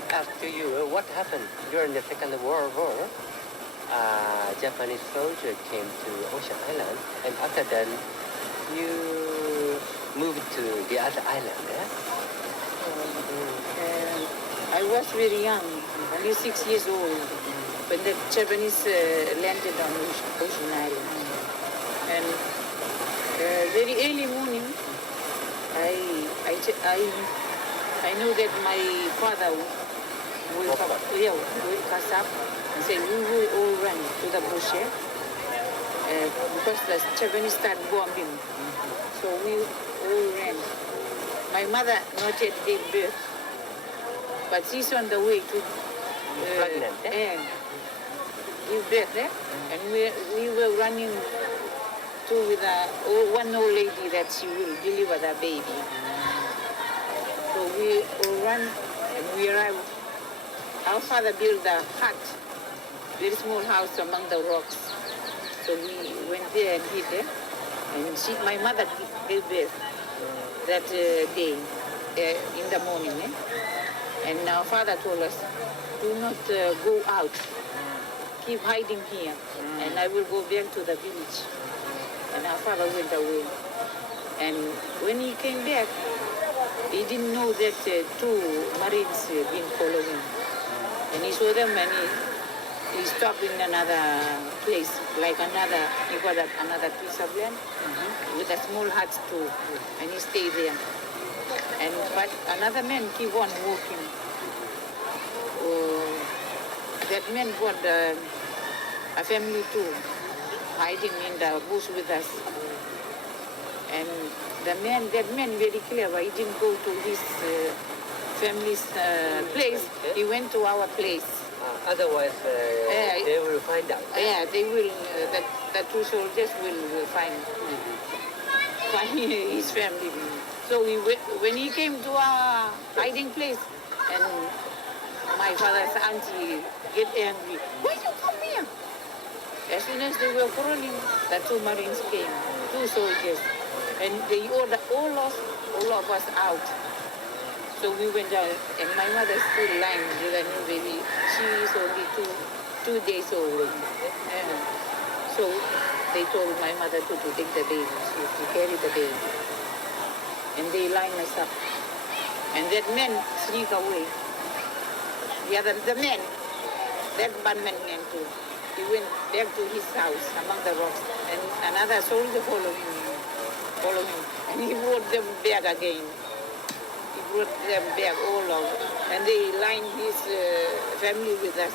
I ask to you, what happened during the Second World War? Japanese soldier came to Ocean Island, and after that, you moved to the other island, yeah? I was very young, only 6 years old, when the Japanese landed on Ocean Island. And very early morning, I know that my father will wake us up and say, we will all run to the bush, because the Japanese started bombing. So we all ran. My mother not yet gave birth, but she's on the way to pregnant, give birth, and we were running with one old lady that she will deliver the baby. So we all run and we arrived. Our father built a hut, very small house among the rocks. So we went there and hid there. And my mother gave birth that day in the morning. And our father told us, do not go out. Keep hiding here. And I will go back to the village. And our father went away. And when he came back, he didn't know that two Marines been following. And he saw them and he stopped in another place, like he got another piece of land with a small hut too. And he stayed there. But another man keep on walking. That man got a family too, hiding in the bush with us. And that man very clever. He didn't go to his family's place. He went to our place. Otherwise, they will find out. Yeah, they will. The two soldiers will find his family. So when he came to our hiding place, and my father's auntie get angry. Why you come here? As soon as they were quarreling, the two Marines came, two soldiers, and they ordered all of us out. So we went out, and my mother still lying with a new baby. She is only two days old. So they told my mother to take the baby, to carry the baby. And they line us up. And that man sneak away. The man, that gunman man too, he went back to his house among the rocks, and another soldier followed him, and he brought them back again. He brought them back all of, and they lined his family with us.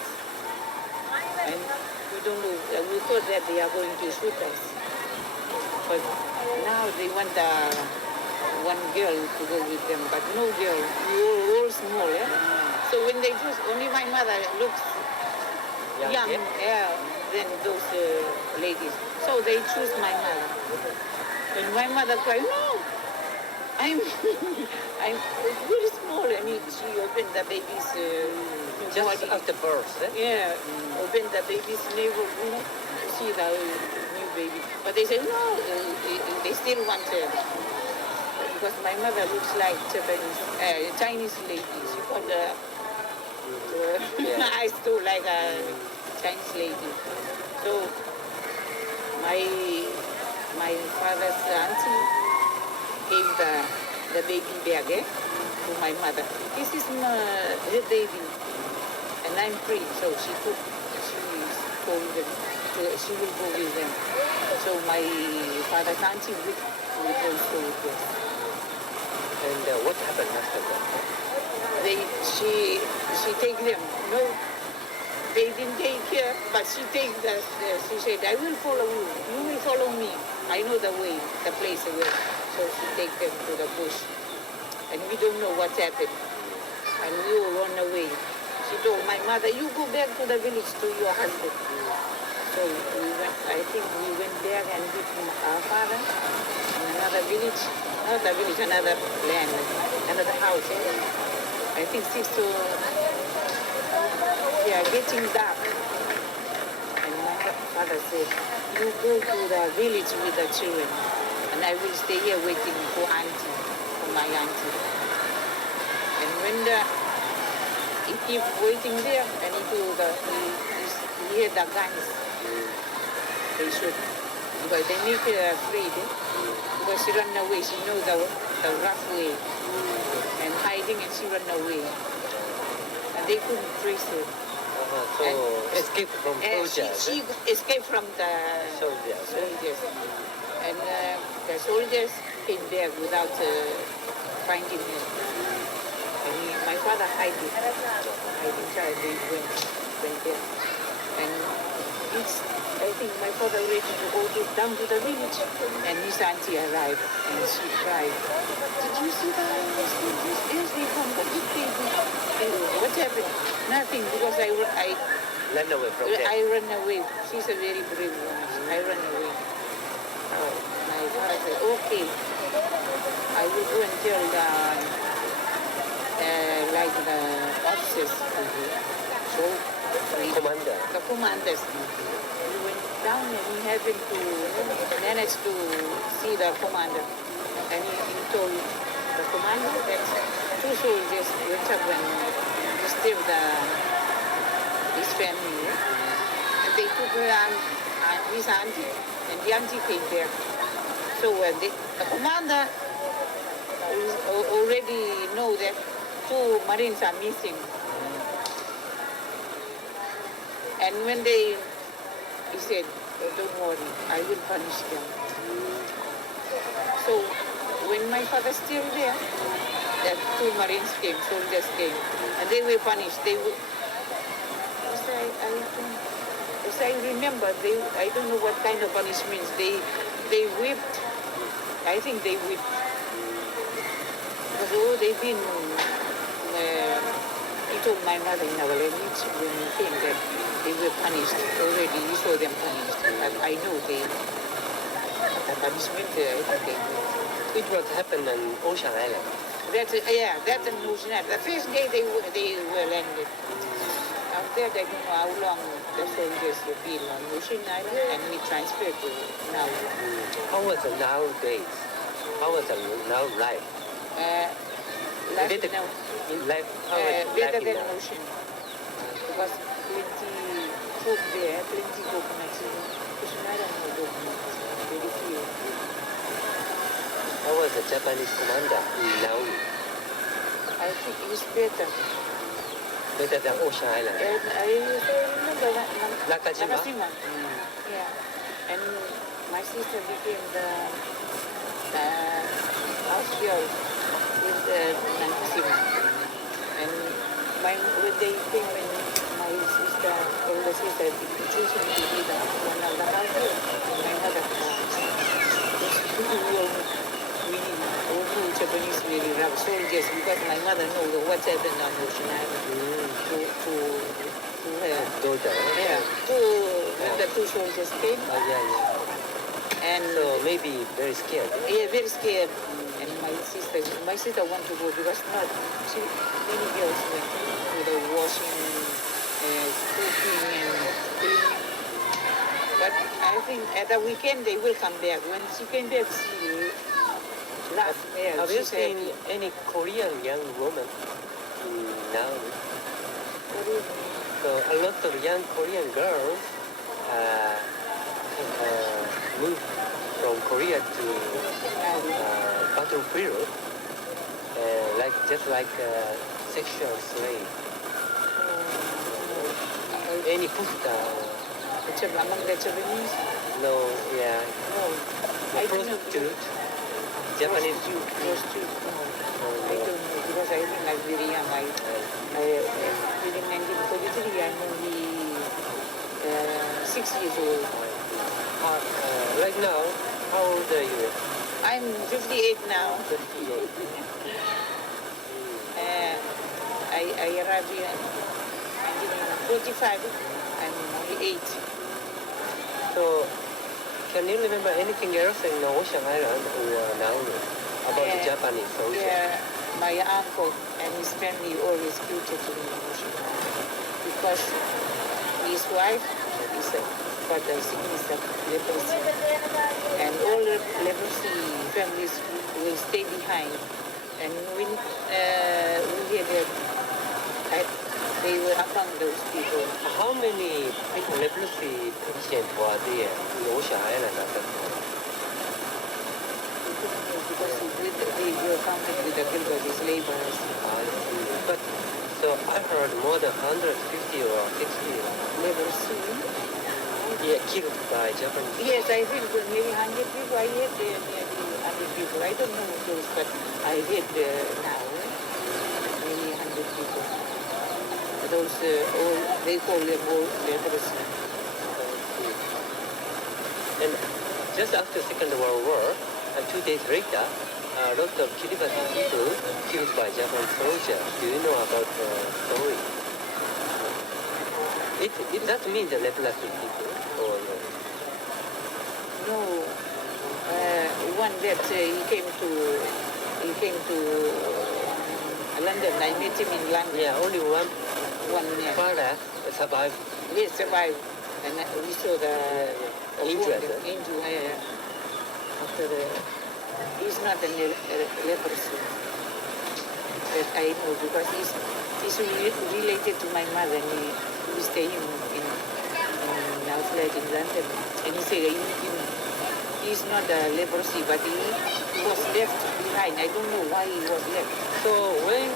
And we don't know, we thought that they are going to shoot us. But now they want one girl to go with them, but no girl, we were all small. So when they choose, only my mother looks young than those ladies. So they choose my mother. When my mother cried, no, I'm very small, and she opened the baby's just body. after birth. Opened the baby's navel, to see the new baby. But they said no, they still want her. Because my mother looks like Chinese lady. She got eyes too like a Chinese lady. So my father's auntie gave the baby bag to my mother. This is her baby, and I'm free. So she told them she will go with them. So my father's auntie will also go. And what happened after that? She take them. No, they didn't take her, but she take she said, I will follow you. You will follow me. I know the way, the place where. So she take them to the bush. And we don't know what happened. And we all run away. She told my mother, you go back to the village to your husband. So I think we went there and with our father in another village, another land, another house. I think getting dark. And my father said, you go to the village with the children, and I will stay here waiting for my auntie. And when he keep waiting there, and he had the guns. They shoot. But they make her afraid, because she ran away. She knows the rough way, and hiding, and she ran away. And they couldn't trace her. So escape from soldiers. She escaped from the soldiers. And the soldiers came back without finding her. And my father hid it. They went there. And I think my father ready to go down to the village. And his auntie arrived, and she cried. Did you see the yes, they come, but what happened? Nothing, because I Run away from them. I ran away. She's a very brave woman. I ran away. My father said, okay, I will go and tell the officers. So the commanders. We went down, and we happened to manage to see the commander. And he told the commander that two soldiers went up and disturbed his family. And they took his auntie, and the auntie came back. So the commander already know that two Marines are missing. And when he said, oh, don't worry, I will punish them. So when my father still there, that two Marines came, soldiers came, and they were punished. As I remember, I don't know what kind of punishments. They whipped. I think they whipped. Because they've been. He told my mother in our language when he came that they were punished already. He saw them punished. I know the punishment. I think they whipped. It was happened on Ocean Island. That's an Ocean Island. The first day they were landed. After that, I don't know how long the soldiers have been on Ocean Island, and we transferred to Nauru. How was the Nauru days? How was the Nauru life? Better now. Life, how was Better life than in Nauru? Ocean. Because plenty food there, plenty coconuts. Ocean Island no coconuts. Very few. How was the Japanese commander in Nauru? I think it's better. Better than Ocean Island. I remember Nakajima? Yeah. And my sister became the house girl with Nakajima. And when they came, when my sister, older sister, chose me to be the one of the house girl, my mother we all knew Japanese really rough soldiers, because my mother knows what's happened on Ocean Island. To her Daughter. yeah, the two soldiers came. And So maybe very scared. yeah, very scared. And my sister wanted to go, because many girls went to the washing, cooking and cleaning. But I think at the weekend they will come back. When she came back, she laughed. Yeah, Have she you said, seen any Korean young woman now? So a lot of young Korean girls moved from Korea to battlefield, just like sexual slave. Any poster? among the Japanese? No, yeah. No. I don't know. Prostitute. Japanese. Prostitute. No. I don't know, because I think I'm very young. In 1943, I'm only 6 years old. Right now, how old are you? I'm 58 now. 58. I arrived here in 1945. I'm only 8. So, can you remember anything else in Ocean Island or Nauru about the Japanese soldiers? Yeah, my uncle and his family always treated me in Ocean Island, because his wife got a sickness of leprosy, and all the leprosy families will stay behind. And when we had they were among those people. How many leprosy patients were there in Ocean Island at that time? Because they were counted with the Gilbertese laborers. I see. But so I heard more than 150 or 60 Leprosy. killed by Japanese. Yes, I think maybe 100 people. I heard maybe 100 people. I don't know those, but I heard now maybe 100 people. Those all they call them all leprosy. And just after Second World War, and 2 days later, a lot of Kiribati people killed by Japanese soldiers. Do you know about the story? It doesn't mean the leprosy people, or no? No, one that he came to London. I met him in London. Yeah, only one Yeah. father survived. Yes, survived. And we saw the Injured, angel after the. He's not a leprosy. But I know because he's related to my mother. And he staying in our flat in London. And he said he's not a leprosy, but he was left behind. I don't know why he was left. So when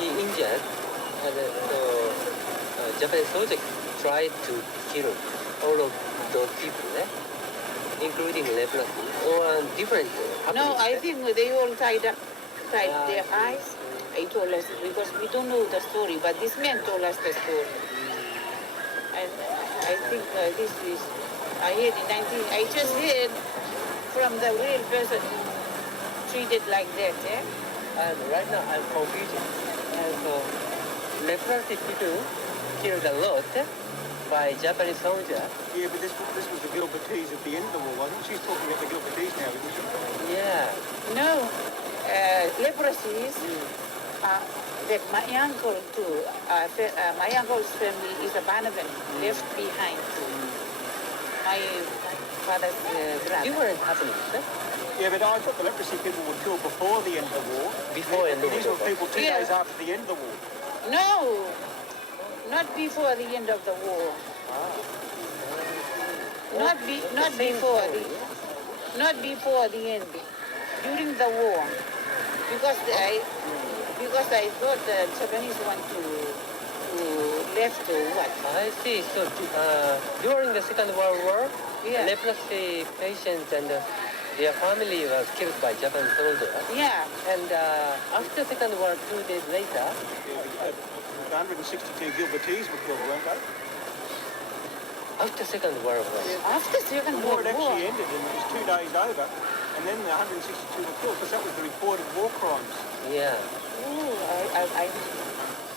he injured, Japanese soldiers tried to kill all of those people, including leprosy, or different. No, I think they all tied their eyes. He told us because we don't know the story, but this man told us the story. And I think this is I heard in 19. I just heard from the real person treated like that. And right now I'm confused. So leprosy people killed a lot by Japanese soldiers. Yeah, but this was the Gilbertese at the end of the war, wasn't it? She's talking about the Gilbertese now, isn't she? Yeah. No, leprosy is that my uncle too. My uncle's family is a Banavan, left behind. My father's brother. Different happenings. Yeah, but I thought the leprosy people were killed before the end of the war. Before end of These the were war. people 2 Yeah. days after the end of the war. No, not before the end of the war. Not before the end. During the war, because I thought the Japanese want to left or what. I see. So during the Second World War, Yeah. leprosy patients and their family was killed by Japanese soldiers. Yeah. And after Second War, 2 days later, Yeah, the 162 Gilbertese were killed, weren't they? after Second World War. After The Second war World had War. actually ended and it was 2 days over, and then the 162 were killed because that was the reported war crimes. Yeah. Oh,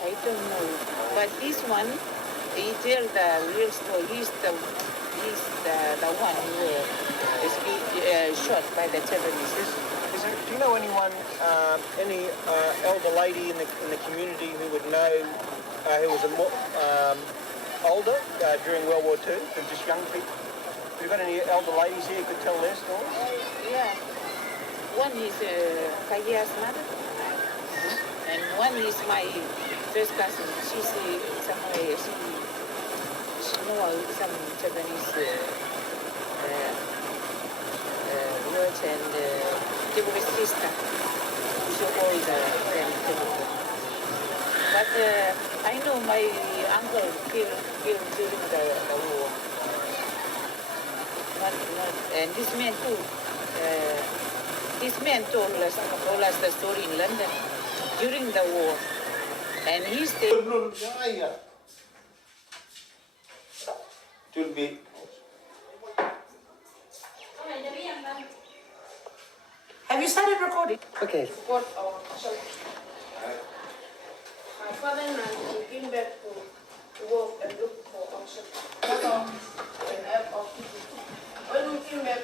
I don't know. But this one, he tell the real story. He's the one who is shot by the Japanese. Do you know anyone, any elder lady in the community who would know who was older during World War II than just young people? Have you got any elder ladies here who could tell their stories? Yeah. One is Kaya's mother, and one is my first cousin. She's somewhere. She knows some Japanese words, and they were sister. She called them. But I know my uncle killed during the war. And this man too. This man told us the story in London during the war, and he stayed. Have you started recording? Okay. What? Sorry. My father and I came back to work and look for ourselves. When we came back,